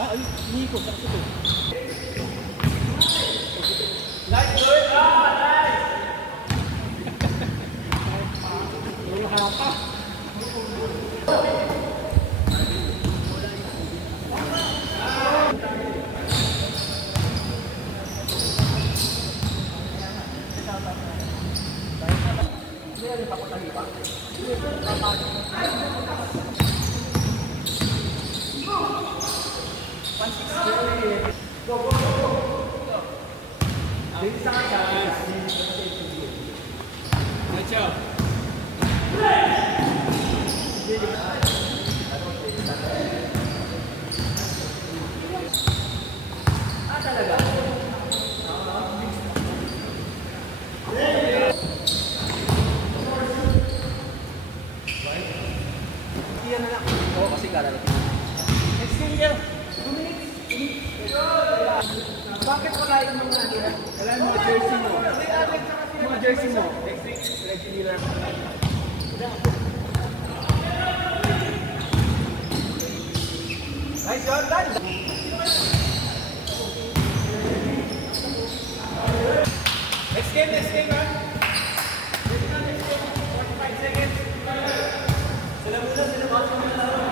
Ah, iniikot. Saan ito? Nice, good. Nice. Hapa. Go, go, go, go. This side, Watch out. talaga. Iyan na lang. Oo, kasi karalaki. Next game niya. 2 minutes. Bakit wala yung mga nila? Kailan mga jersey mo? Mga jersey mo. Next week, next year. Nice job, done. Next game, ha? Next game, 45 seconds. Sila muna, sila muna.